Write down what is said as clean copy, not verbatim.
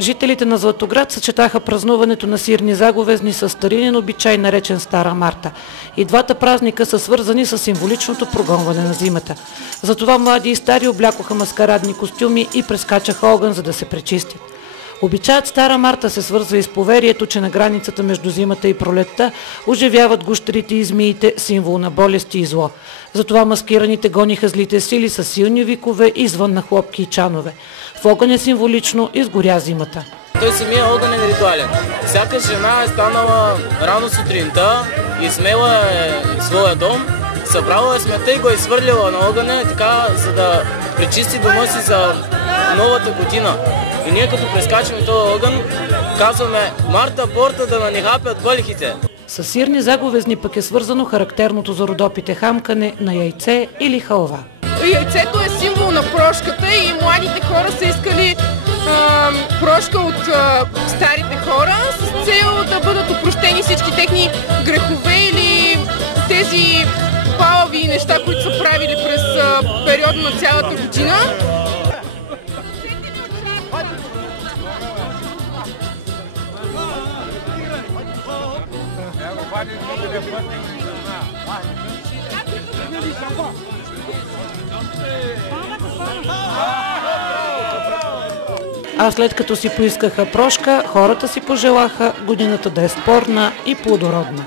Жителите на Златоград съчетаха празнуването на сирни заговезни с старинен обичай, наречен Стара Марта. И двата празника са свързани с символичното прогонване на зимата. Затова млади и стари облякоха маскарадни костюми и прескачаха огън, за да се пречистят. Обичаят Стара Марта се свързва и с поверието, че на границата между зимата и пролетта оживяват гущерите и змиите, символ на болести и зло. Затова маскираните гониха злите сили с силни викове извън на хлопки и чанове. В огъня символично изгоря зимата. Той самия огън е ритуален. Всяка жена е станала рано сутринта, измела е своя дом, събрала е смета и го е свърлила на огъня, така, за да пречисти дома си за новата година. И ние като прескачаме този огън, казваме: Марта порта да не хапят бълхите. С сирни заговезни пък е свързано характерното за Родопите хамкане на яйце или халва. Яйцето е символ на прошката и младите хора са искали прошка от старите хора с цел да бъдат опрощени всички техни грехове или тези палави неща, които са правили през периода на цялата година. А след като си поискаха прошка, хората си пожелаха годината да е спорна и плодородна.